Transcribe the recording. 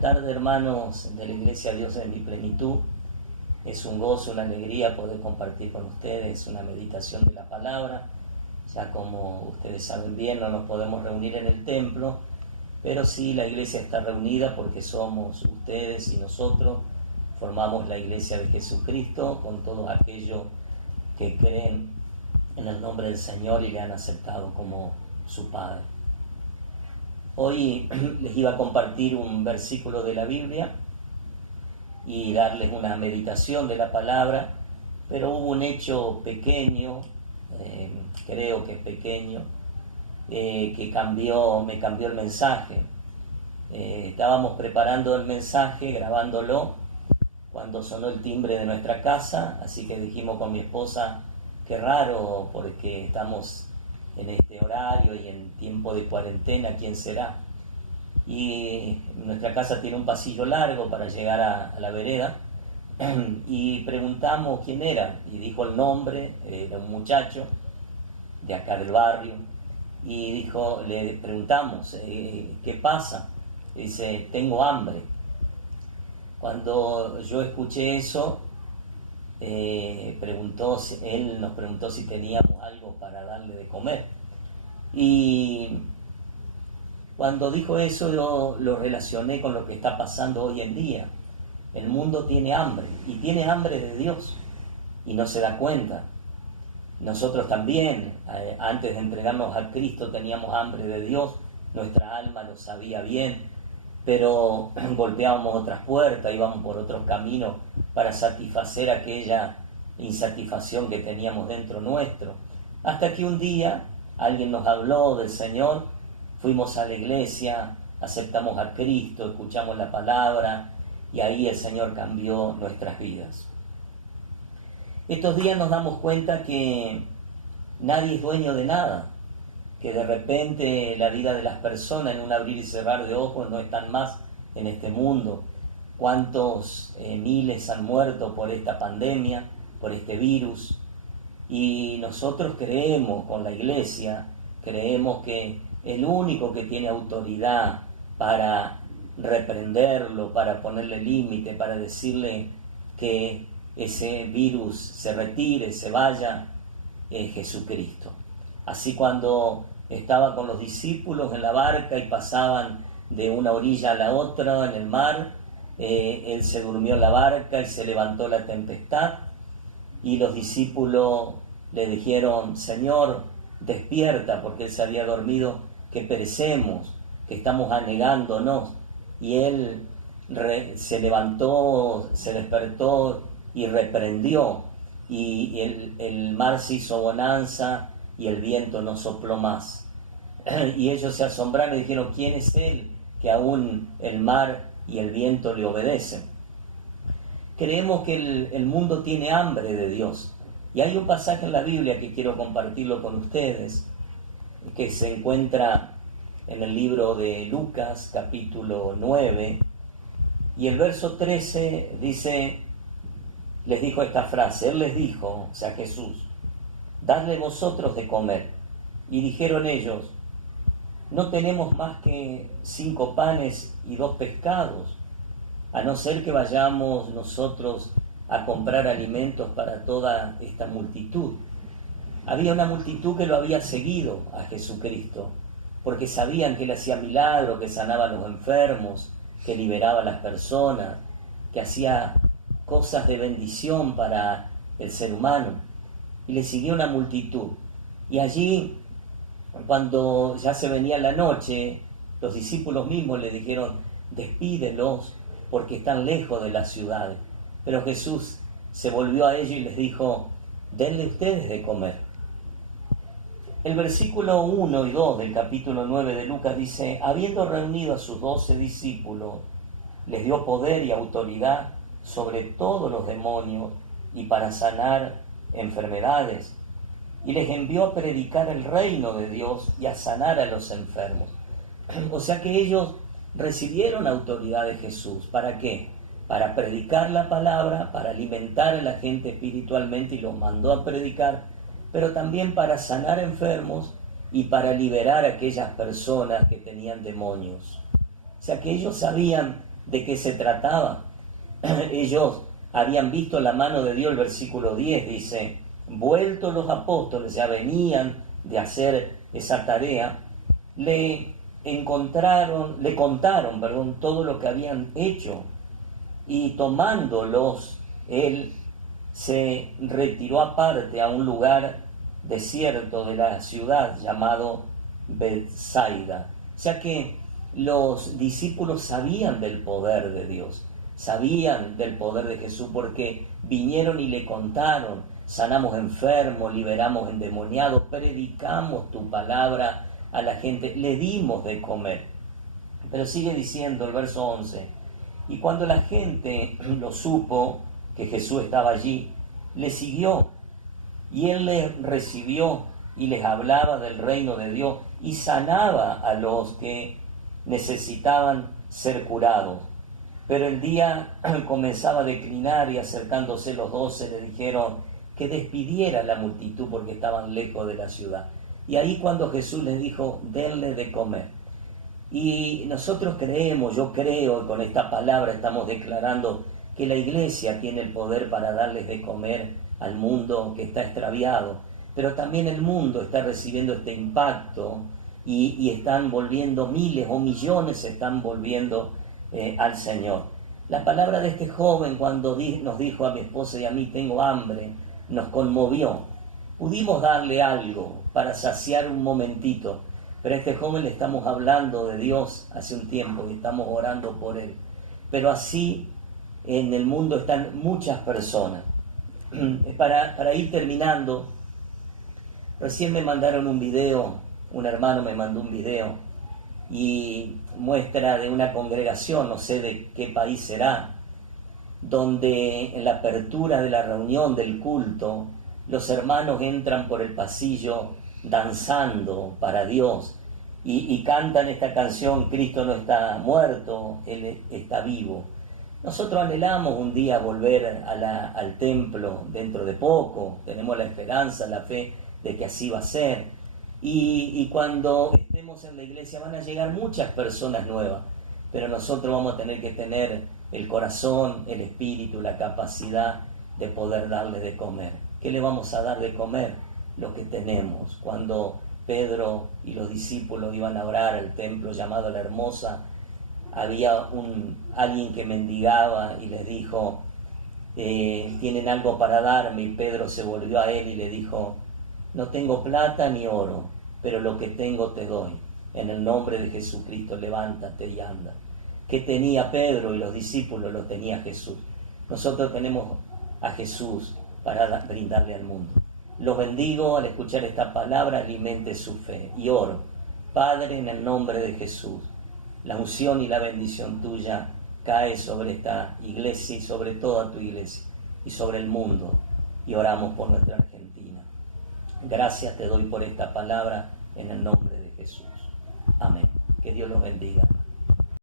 Buenas tardes, hermanos de la Iglesia Dios en mi plenitud. Es un gozo, una alegría poder compartir con ustedes una meditación de la palabra. Ya como ustedes saben bien, no nos podemos reunir en el templo, pero sí la iglesia está reunida porque somos ustedes y nosotros, formamos la iglesia de Jesucristo con todos aquellos que creen en el nombre del Señor y le han aceptado como su Padre. Hoy les iba a compartir un versículo de la Biblia y darles una meditación de la palabra, pero hubo un hecho pequeño, creo que es pequeño, que me cambió el mensaje. Estábamos preparando el mensaje, grabándolo, cuando sonó el timbre de nuestra casa, así que dijimos con mi esposa, qué raro, porque estamos en este horario y en tiempo de cuarentena, ¿quién será? Y nuestra casa tiene un pasillo largo para llegar a la vereda, y preguntamos quién era, y dijo el nombre, era un muchacho de acá del barrio, y le preguntamos, ¿qué pasa? Dice, tengo hambre. Cuando yo escuché eso, él nos preguntó si teníamos algo para darle de comer. Y cuando dijo eso, yo lo relacioné con lo que está pasando hoy en día. El mundo tiene hambre, y tiene hambre de Dios, y no se da cuenta. Nosotros también, antes de entregarnos a Cristo, teníamos hambre de Dios, nuestra alma lo sabía bien, pero golpeábamos otras puertas, íbamos por otros caminos para satisfacer aquella insatisfacción que teníamos dentro nuestro. Hasta que un día alguien nos habló del Señor, fuimos a la iglesia, aceptamos a Cristo, escuchamos la palabra y ahí el Señor cambió nuestras vidas. Estos días nos damos cuenta que nadie es dueño de nada, que de repente la vida de las personas en un abrir y cerrar de ojos no están más en este mundo. Cuántos miles han muerto por esta pandemia, por este virus, y nosotros creemos con la iglesia, creemos que el único que tiene autoridad para reprenderlo, para ponerle límite, para decirle que ese virus se retire, se vaya, es Jesucristo. Así cuando estaba con los discípulos en la barca y pasaban de una orilla a la otra en el mar, él se durmió en la barca y se levantó la tempestad y los discípulos le dijeron, Señor, despierta, porque él se había dormido, que perecemos, que estamos anegándonos. Y él se levantó, se despertó y reprendió, y el mar se hizo bonanza y el viento no sopló más. Y ellos se asombraron y dijeron, ¿quién es él que aún el mar y el viento le obedecen? Creemos que el mundo tiene hambre de Dios. Y hay un pasaje en la Biblia que quiero compartirlo con ustedes, que se encuentra en el libro de Lucas, capítulo 9, y el verso 13 dice, les dijo esta frase, él les dijo, o sea Jesús, dadle vosotros de comer. Y dijeron ellos, no tenemos más que 5 panes y 2 pescados, a no ser que vayamos nosotros a comprar alimentos para toda esta multitud. Había una multitud que lo había seguido a Jesucristo, porque sabían que él hacía milagros, que sanaba a los enfermos, que liberaba a las personas, que hacía cosas de bendición para el ser humano. Y le siguió una multitud. Y allí, cuando ya se venía la noche, los discípulos mismos le dijeron, despídelos porque están lejos de la ciudad. Pero Jesús se volvió a ellos y les dijo, denle ustedes de comer. El versículo 1 y 2 del capítulo 9 de Lucas dice, habiendo reunido a sus 12 discípulos, les dio poder y autoridad sobre todos los demonios y para sanar enfermedades, y les envió a predicar el reino de Dios y a sanar a los enfermos. O sea que ellos recibieron autoridad de Jesús. ¿Para qué? Para predicar la palabra, para alimentar a la gente espiritualmente y los mandó a predicar, pero también para sanar enfermos y para liberar a aquellas personas que tenían demonios. O sea que ellos sabían de qué se trataba. Ellos habían visto la mano de Dios, el versículo 10 dice, vueltos los apóstoles, ya venían de hacer esa tarea, le contaron, todo lo que habían hecho, y tomándolos, él se retiró aparte a un lugar desierto de la ciudad llamado Betsaida. O sea que los discípulos sabían del poder de Dios, sabían del poder de Jesús, porque vinieron y le contaron, sanamos enfermos, liberamos endemoniados, predicamos tu palabra a la gente, le dimos de comer. Pero sigue diciendo el verso 11, y cuando la gente lo supo, que Jesús estaba allí, le siguió, y él les recibió y les hablaba del reino de Dios y sanaba a los que necesitaban ser curados. Pero el día comenzaba a declinar y acercándose los 12 le dijeron que despidiera la multitud porque estaban lejos de la ciudad. Y ahí cuando Jesús les dijo, denle de comer. Y nosotros creemos, yo creo, y con esta palabra estamos declarando que la iglesia tiene el poder para darles de comer al mundo que está extraviado, pero también el mundo está recibiendo este impacto y están volviendo miles o millones, se están volviendo al Señor. La palabra de este joven cuando nos dijo a mi esposa y a mí, tengo hambre, nos conmovió. Pudimos darle algo para saciar un momentito, pero a este joven le estamos hablando de Dios hace un tiempo y estamos orando por él. Pero así en el mundo están muchas personas. Para ir terminando, recién me mandaron un video, un hermano me mandó un video y muestra de una congregación, no sé de qué país será, donde en la apertura de la reunión del culto, los hermanos entran por el pasillo danzando para Dios y cantan esta canción, Cristo no está muerto, Él está vivo. Nosotros anhelamos un día volver al templo dentro de poco, tenemos la esperanza, la fe de que así va a ser. Y cuando estemos en la iglesia van a llegar muchas personas nuevas, pero nosotros vamos a tener que tener el corazón, el espíritu, la capacidad de poder darle de comer. ¿Qué le vamos a dar de comer? Lo que tenemos. Cuando Pedro y los discípulos iban a orar al templo llamado La Hermosa, había alguien que mendigaba y les dijo, ¿tienen algo para darme? Y Pedro se volvió a él y le dijo, no tengo plata ni oro, pero lo que tengo te doy. En el nombre de Jesucristo, levántate y anda. ¿Qué tenía Pedro y los discípulos? Lo tenía Jesús. Nosotros tenemos a Jesús para brindarle al mundo. Los bendigo al escuchar esta palabra, alimente su fe. Y oro, Padre, en el nombre de Jesús, la unción y la bendición tuya cae sobre esta iglesia y sobre toda tu iglesia y sobre el mundo. Y oramos por nuestra Argentina. Gracias te doy por esta palabra en el nombre de Jesús. Amén. Que Dios los bendiga.